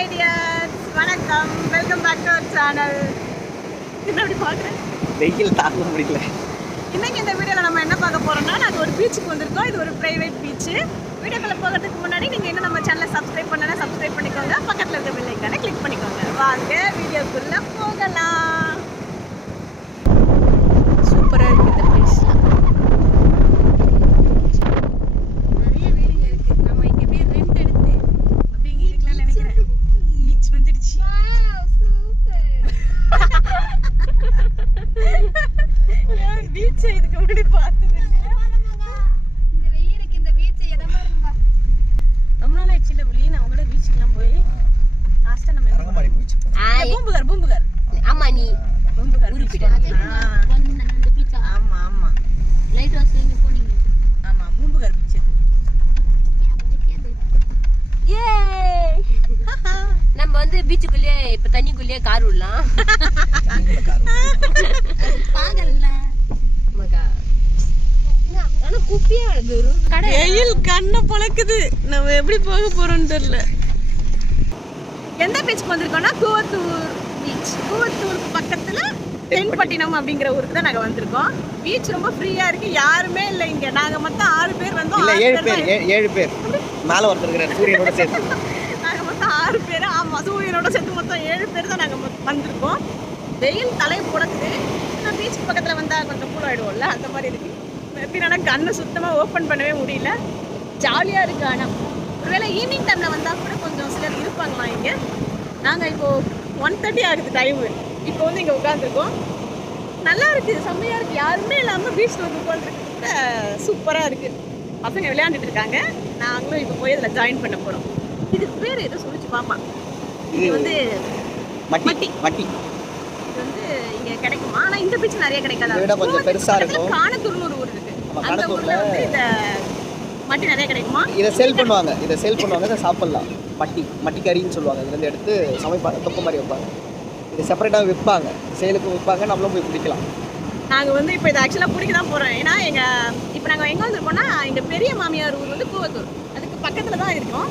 My dears, வணக்கம். Welcome back to our channel. எப்படி பார்க்குறேன், வெயில் தாங்க முடியல. இன்னைக்கு இந்த வீடியோவில் நம்ம என்ன பார்க்க போறோம்னா, நாங்கள் ஒரு பீச்சுக்கு வந்திருக்கோம். இது ஒரு பிரைவேட் பீச்சு. வீடியோக்குள்ள போகிறதுக்கு முன்னாடி நீங்கள் இன்னும் நம்ம சேனலை சப்ஸ்கிரைப் பண்ணனா சப்ஸ்கிரைப் பண்ணிக்கோங்க. பக்கத்தில் இருக்க பெல் ஐக்கானை கிளிக் பண்ணிக்கோங்க. வாங்க வீடியோக்குள்ள போகலாம். சூப்பராக இருக்குது இந்த பிளேஸ்லாம். நிறைய வீடுங்க இருக்கு. நம்ம இங்கே போய் ரெண்ட் எடுத்து அப்படி இங்கே இருக்கலாம்னு நினைக்கிறேன். பீச் வந்துடுச்சு. பீச் இதுக்கு முன்னாடி பார்த்தது ரொம்ப நாள் ஆயிடுச்சு. இல்லை வெளியே நான் கூட பீச்சுக்கெல்லாம் போய் லாஸ்ட்டாக நம்ம பூம்புகார் ஆமா நீ பூம்புகார் ஆமா ஆமா லைட் ஹவுஸ் எங்க போனீங்க? ஆமா பூம்புகார் பீச் இது. நம்ம வந்து பீச்சுக்குள்ளே இப்ப தண்ணிக்குள்ளே கார் விடலாம். பாங்கல்ல மகா ஆனா குப்பியா வெயில் கண்ணை பழக்குது. நம்ம எப்படி போக போறோம்னு தெரியல. எந்த பீச்சுக்கு வந்திருக்கோம்னா கூவத்தூர் பீச். கூவத்தூர் பக்கத்துல தென்பட்டினம் அப்படிங்கிற ஊருக்கு தான் நாங்க வந்திருக்கோம். பீச் ரொம்ப ஃப்ரீயா இருக்கு, யாருமே இல்லை இங்க. நாங்க மொத்தம் 6 பேர் வந்தோம். இல்ல 7 பேர் மேல ஒருத்தர் இருக்கிறார் சூரியனோட சேர்த்து. நாங்க மொத்தம் 6 பேர். ஆமா, சூரியனோட சேர்த்து மொத்தம் 7 பேர் தான் நாங்க வந்திருக்கோம். வெயில் தலை புடக்குது. நான் பீச் பக்கத்துல வந்தா கொஞ்சம் கூல் ஆயிடுவோம்ல, அந்த மாதிரி இருக்கு. எப்படின்னா கண்ணை சுத்தமா ஓப்பன் பண்ணவே முடியல. ஜாலியா இருக்கு. ஆனா ஒருவேளை ஈவினிங் டைம்ல வந்தா கூட கொஞ்சம் சிலர் இருப்பாங்களாம் இங்க. நாங்க இப்போ 1:30 ஆகுது டைம். இப்போ வந்து இங்க உட்காந்துருக்கோம். நல்லா இருக்கு, செம்மையா இருக்கு. யாருமே இல்லாம பீச்ல வந்து உட்காந்துருக்கு கூட சூப்பரா இருக்கு. பசங்க விளையாண்டுட்டு இருக்காங்க. நாங்களும் இப்போ போய் அதில் ஜாயின் பண்ண போறோம். இதுக்கு பேர் ஏதோ சொல்லிச்சு பாப்பா. இது வந்து மட்டி. இது வந்து இங்க கிடைக்குமா? ஆனா இந்த பீச் நிறைய கிடைக்காது. கொஞ்சம் பெருசா இருக்கும். காணத்தூர்னு ஒரு ஊர் இருக்கு. அந்த ஊர்ல வந்து இந்த மட்டி நிறைய கிடைக்குமா? இதை சேல் பண்ணுவாங்க. இதை சாப்பிடலாம். மட்டி கறின்னு சொல்லுவாங்க. இதுல இருந்து எடுத்து சமைப்பாங்க, தொப்பு மாதிரி வைப்பாங்க. இது செப்பரேட்டாக விற்பாங்க, சேலுக்கு விற்பாங்க. நம்மளும் போய் பிடிக்கலாம். நாங்கள் வந்து இப்போ இதை ஆக்சுவலாக பிடிக்க தான் போகிறோம். ஏன்னா இப்போ நாங்கள் எங்கே வந்திருக்கோம்னா, எங்கள் பெரிய மாமியார் ஊர் வந்து கூவத்தூர். அதுக்கு பக்கத்தில் தான் இருக்கோம்.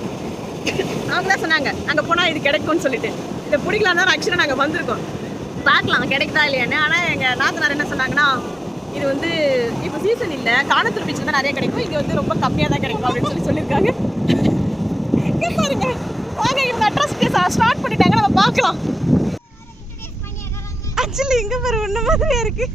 அவங்க தான் சொன்னாங்க அங்கே போனால் இது கிடைக்கும்னு சொல்லிட்டு. இதை பிடிக்கலாம் தான் ஆக்சுவலாக நாங்கள் வந்திருக்கோம். பார்க்கலாம் கிடைக்குதா இல்லையான்னு. ஆனால் எங்கள் நாத்தனார் என்ன சொன்னாங்கன்னா, இது வந்து இப்போ சீசன் இல்லை, காணத்தூர் பீச்சில் தான் நிறைய கிடைக்கும், இங்கே வந்து ரொம்ப கம்மியாக தான் கிடைக்கும் அப்படின்னு சொல்லியிருக்காங்க. இங்கே பாருங்க, வாங்க இவங்க அட்ரஸ் ஸ்டார்ட் பண்ணிட்டாங்க, நம்ம பார்க்கலாம். ஆக்சுவலி இங்கே பாரு ஒன்று மாதிரியா இருக்கு.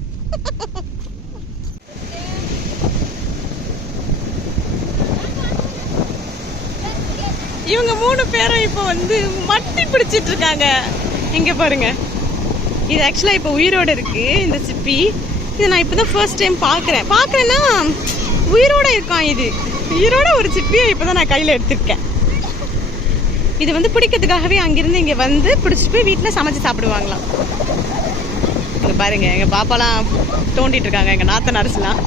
இவங்க 3 பேரும் இப்போ வந்து மட்டி பிடிச்சிட்டு இருக்காங்க. இங்க பாருங்க, இது ஆக்சுவலா இப்போ உயிரோட இருக்கு இந்த சிப்பி. இது நான் இப்போதான் ஃபர்ஸ்ட் டைம் பார்க்குறேன்னா உயிரோட இருக்கான். இது உயிரோட ஒரு சிப்பியை இப்போதான் நான் கையில் எடுத்துருக்கேன். இது வந்து பிடிக்கிறதுக்காகவே அங்கிருந்து இங்கே வந்து பிடிச்சிட்டு போய் வீட்டில் சமைச்சு சாப்பிடுவாங்களாம். இங்கே பாருங்க, எங்கள் பாப்பாலாம் தோண்டிட்டு இருக்காங்க, எங்கள் நாத்தனார்ஸ்லாம்.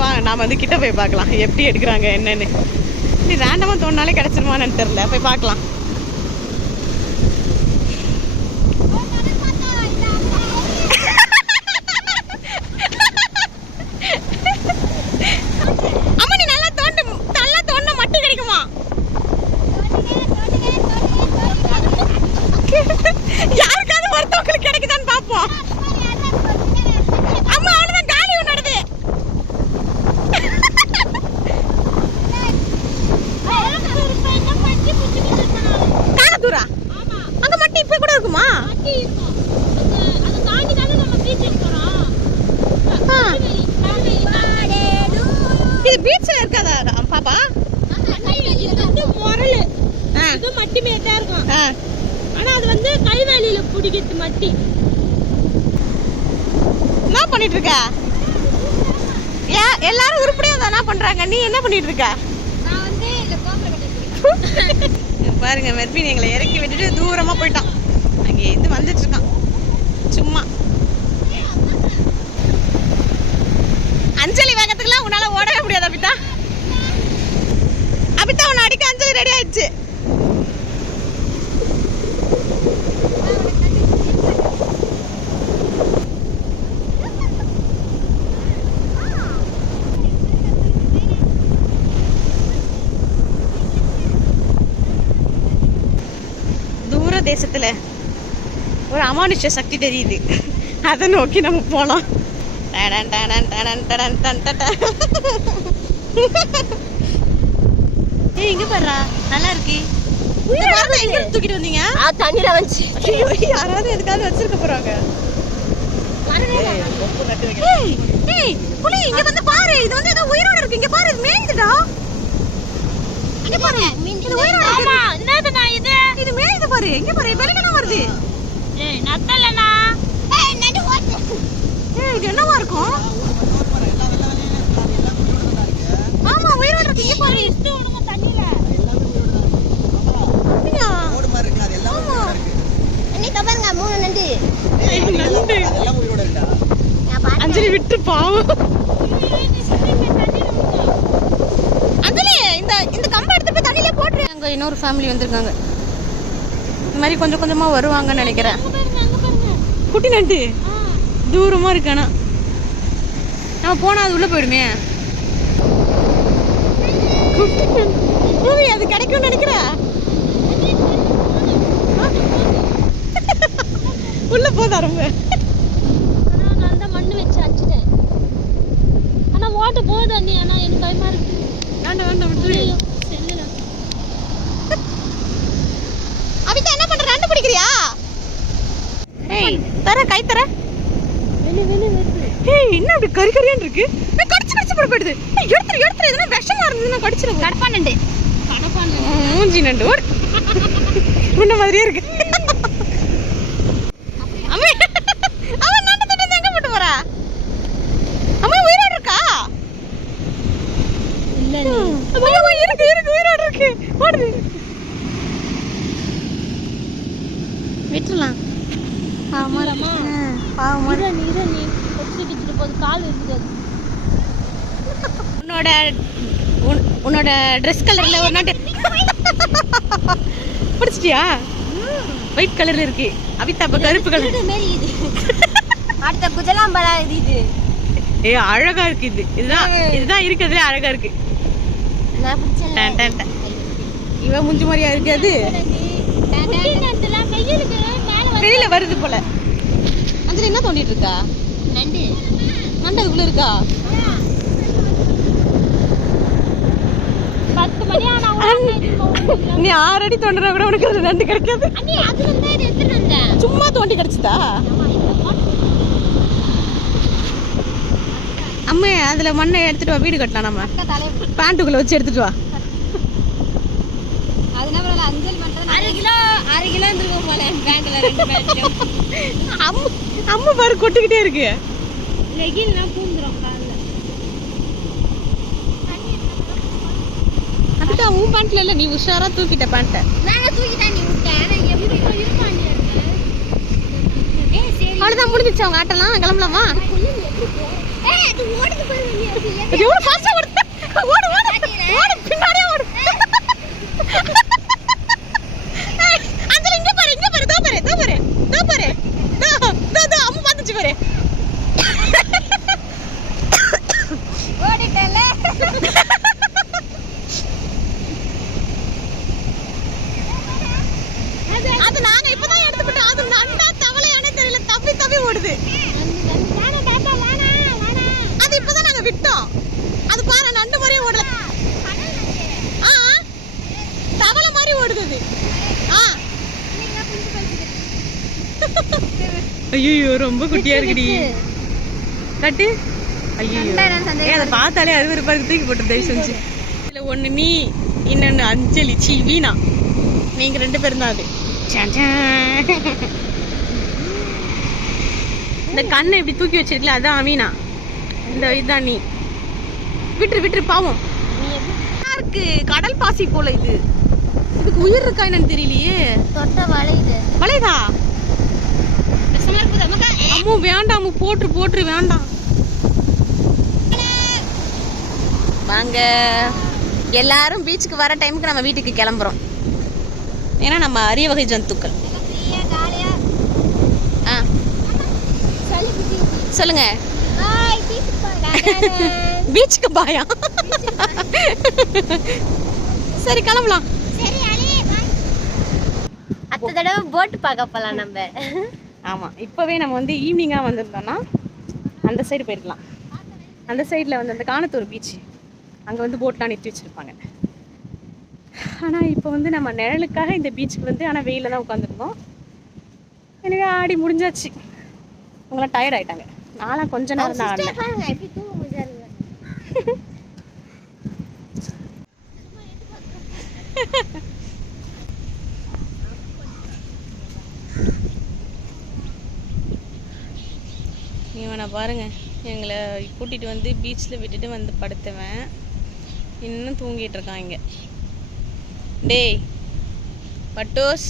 வா நாம் வந்து கிட்ட போய் பார்க்கலாம் எப்படி எடுக்கிறாங்க என்னன்னு. இப்படி ரேண்டமாக தோண்டினாலே கிடச்சிருமான்னு தெரில, போய் பார்க்கலாம். அம்மா நீ நல்லா தோண்ட மட்டி கிடைக்குமா? யாருக்காவது ஒருத்தவங்களுக்கு கிடைக்குதான்னு பார்ப்போம். அம்மா அவ்வளோதான், காலி உன்னோடது. காணத்தூரா? அங்க மட்டி இப்ப கூட இருக்குமா? இது பீச்ல இருக்காதா பாப்பா? இது மட்டி மேட்டா இருக்கும். ஆனா அது வந்து கைவேலியில பிடிக்கிறது மட்டி. என்ன பண்ணிட்டு இருக்க? எல்லாரும் உருப்படியா தானா பண்றாங்க, நீ என்ன பண்ணிட்டு இருக்க? நான் வந்து இந்த கோப்பை கட்டிட்டு பாருங்க, மெர்பின் எங்களை இறக்கி விட்டுட்டு தூரமா போயிட்டான். அங்கே இருந்து வந்துட்டு இருக்கான் சும்மா. அஞ்சலி வேகத்துக்குலாம் உன்னால ஓடவே முடியாது அபிதா. உன்னை அடிக்க அஞ்சலி ரெடி ஆயிடுச்சு. தேசத்துல ஒரு அமானுஷ்ய சக்தி தெரியுது. அதை நோக்கி நம்ம போலாம். ஏய் இங்க பாருடா, நல்லா இருக்கு. இந்த மரத்தை எங்க தூக்கிட்டு வந்தீங்க? தண்ணியில வந்துச்சு. ஐயோ, யாராவது எதுக்காவது வச்சிருக்க போறாங்க. ஏய் ஏய் புலி, இங்க வந்து பாரு. இது வந்து ஏதோ உயிரோட இருக்கு. இங்க பாரு, இது மேய்துடா. இங்க பாரு, இது உயிரோட இருக்கு. ஆமா, என்னதுடா இது? இது மேய்து பாரு. இங்க பாரு, வெளியில வருது. ஏய் நத்தலனா. ஏய் நடு ஓட்டு. ஏய் இது என்னவா இருக்கும்? ஆமா, உயிரோட இருக்கு. இங்க பாரு, இஷ்டு உனக்கு தண்ணியில. அப்படியா? ஓடு மாதிரி இருக்கு, அது எல்லாம் உயிரோட இருக்கு. அண்ணி பாருங்க, 3 நண்டு. நண்டு. அதெல்லாம் உயிரோட இருக்கா? அஞ்சலி விட்டு பாவம். அஞ்சலி, இந்த கம்பை எடுத்து போய் தண்ணியில போட்டு. அங்க இன்னொரு ஃபேமிலி வந்திருக்காங்க. இந்த மாதிரி கொஞ்சம் கொஞ்சமா வருவாங்கன்னு நினைக்கிறேன். அங்க பாருங்க. குட்டி நண்டு தூரமா இருக்கானா, நம்ம போனா அது உள்ள போயிடுமே. குட்டி நண்டு. பூவி, அது கிடைக்கும்னு நினைக்கிறேன். உள்ள போதா ரொம்ப. ஆனா நான் தான் மண்ணு வச்சு அடிச்சிட்டேன். ஆனா ஓட்ட போகுது அண்ணி. ஆனா எனக்கு பயமா இருக்கு. வேண்டாம் வேண்டாம் விட்டுரு. செல்லுல. அபிதா என்ன பண்ற? நண்டு பிடிக்கிறியா? ஏய் தர, கை தர. வெளி வருது. ஏய் என்ன அப்படி கறி கறியான்னு இருக்கு? நான் கடிச்சு போயிடுது. ஏய் எடுத்துரு. இதெல்லாம் விஷமா இருந்ததுன்னா கடிச்சிரும். கடப்பா நண்டு. கடப்பா நண்டு. மூஞ்சி நண்டு ஓடு. முன்ன மாதிரியே இருக்கு. அம்மா, அவன் நண்டு தட்டு எங்க போட்டு போறா? அம்மா உயிரோட இருக்கா? இல்ல அம்மா இருக்கு உயிரோட இருக்கு. ஓடுது. விட்டுறலாம். பாவமா அம்மா. பாவமா. நீ கொச்சிக்கிட்டு போது கால் இருக்குது. உன்னோட ட்ரெஸ் கலர்ல ஒரு நண்டு பிடிச்சிட்டியா? ஒயிட் கலர்ல இருக்கு. அபிதா அப்ப கருப்பு கலர். அடுத்த குஜலாம்பழம் இது. ஏய் அழகா இருக்கு இது. இதுதான் இருக்கிறதுல அழகா இருக்கு. நான் பிடிச்சல. Done done done. இவ முஞ்சி மாதிரியா இருக்கு அது. குட்டி நண்டுலாம் வெயிலுக்கு மேல வெளியில வருது போல. அஞ்சலி என்ன தோண்டிட்டு இருக்கா? நண்டு. நண்டு அதுக்குள்ள இருக்கா? 10 மணி ஆனா நீ 6 அடி தோண்டுற கூட உனக்கு அது நண்டு கிடைக்காது. அண்ணி அது வந்து எடுத்து வந்தேன். சும்மா தோண்டி கிடைச்சதா? அம்மா அதுல மண்ணை எடுத்துட்டு வா, வீடு கட்டலாம். நம்ம பேண்ட்டுக்குள்ள வச்சு எடுத்துட்டு வா. அதனால அஞ்சல் மட்டும் 1/2 கிலோ இருந்திருக்கும் போல பேண்ட்ல 2 பேண்ட். அம்மா பாரு கொட்டிக்கிட்டே இருக்கு. லெகின்லாம் பூந்துரும் கால்ல. அதுக்கு உன் பேண்ட்ல இல்ல, நீ உஷாரா தூக்கிட்ட பேண்ட்டை. நான் தூக்கிட்டேன், நீ விட்டேன். நான் எப்படி இருக்கானே இருக்கு. ஏய் சரி. அவ்வளவுதான் முடிஞ்சிச்சு அவங்க ஆட்டலாம். கிளம்பலாமா? ஏய் அது ஓடுது பாரு வெளிய. அது எவ்வளவு ஃபாஸ்டா ஓடுது. ஓடு பின்னாடியே ஓடு. அஞ்சலி இங்க பாரு. தோ பாரு. அம்மா பாத்துச்சு பாரு. ஓடிட்டல. அது நாங்க இப்பதான் எடுத்துக்கிட்டோம். அது நண்டா தவளையானே தெரியல, தப்பி ஓடுது. அது இப்பதான் நாங்க விட்டோம். அது பாரு நண்டு மாதிரியே ஓடல. தவளை மாதிரி ஓடுது. ஐயோ ரொம்ப குட்டியா இருக்குடி. கட்டு. ஐயோ அதை பார்த்தாலே அருவருப்பா இருக்கு. தூக்கி போட்டு தயவு செஞ்சு. இதுல ஒண்ணு நீ, இன்னொன்னு அஞ்சலி, வீணா. நீங்க 2 பேரும் தான் அது. இந்த கண்ணை இப்படி தூக்கி வச்சிருக்கல, அதான் அமீனா. இதுதான் நீ. விட்டுரு பாவம். இருக்கு கடல் பாசி போல. இதுக்கு உயிர் இருக்கா என்னன்னு தெரியலையே. தொட்ட வளையுதா? அம்மு வேண்டாம், போட்டு வேண்டாம். வாங்க எல்லாரும் பீச்சுக்கு வர டைமுக்கு நம்ம வீட்டுக்கு கிளம்புறோம். ஏன்னா நம்ம அரிய வகை ஜந்துக்கள். சொல்லுங்க. பீச்சுக்கு பாயா? சரி கிளம்பலாம். அடுத்த தடவை போட் பார்க்க போலாம் நம்ம. ஆமாம், இப்போவே நம்ம வந்து ஈவினிங்காக வந்திருந்தோம்னா அந்த சைடு போயிருக்கலாம். அந்த சைடில் வந்து அந்த காணத்தூர் பீச், அங்கே வந்து போட்லாம் நிறுத்தி வச்சுருப்பாங்க. ஆனால் இப்போ வந்து நம்ம நிழலுக்காக இந்த பீச்சுக்கு வந்து ஆனால் வெயிலில் தான் உட்காந்துருந்தோம். எனவே ஆடி முடிஞ்சாச்சு. அவங்களாம் டயர்ட் ஆகிட்டாங்க. நான்லாம் கொஞ்ச நேரம் தான் ஆடினேன். எப்படி தூங்க முடியாது. இவனை பாருங்க, எங்களை கூட்டிகிட்டு வந்து பீச்சில் விட்டுட்டு வந்து படுத்துவேன். இன்னும் தூங்கிட்டு இருக்கான் இங்கே. டேய் பட்டோஸ்,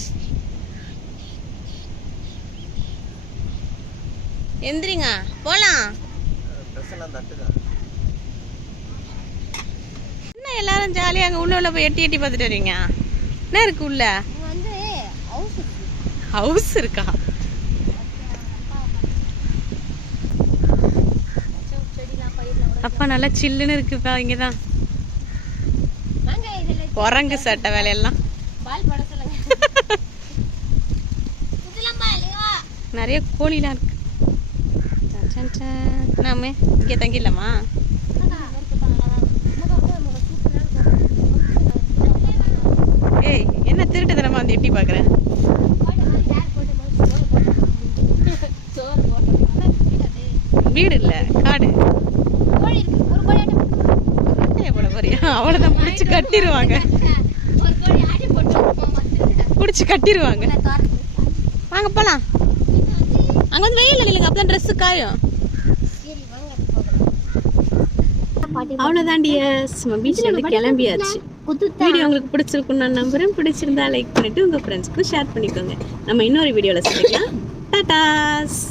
எந்திரிங்க போலாம். என்ன எல்லாரும் ஜாலியாக அங்கே உள்ள போய் எட்டி எட்டி பார்த்துட்டு வரீங்க? என்ன இருக்கு உள்ள? வந்து ஹவுஸ் இருக்கா? அப்பா நல்லா சில்லுன்னு இருக்குப்பா. இங்கே தான் குரங்கு சட்டை வேலையெல்லாம் நிறைய கோழிலாம் இருக்கு. நாம இங்கே தங்கிடலாமா? ஏய், என்ன திருட்டுத்தனமா வந்து எட்டி பார்க்குறேன்? வீடு இல்லை, காடு. அவ்வளோதான், பிடிச்சி கட்டிடுவாங்க. பிடிச்சி கட்டிடுவாங்க. வாங்க போகலாம். அங்கே வந்து வெயில் இல்லைங்க, அப்போ தான் ட்ரெஸ்ஸு காயும். அவ்வளோதான் டியர்ஸ், நம்ம பீச்சில் வந்து கிளம்பியாச்சு. வீடியோ உங்களுக்கு பிடிச்சிருக்குன்னு நான் நம்புறேன். பிடிச்சிருந்தா லைக் பண்ணிட்டு உங்கள் ஃப்ரெண்ட்ஸ்க்கு ஷேர் பண்ணிக்கோங்க. நம்ம இன்னொரு வீடியோவில் சந்திக்கலாம். டாடாஸ்.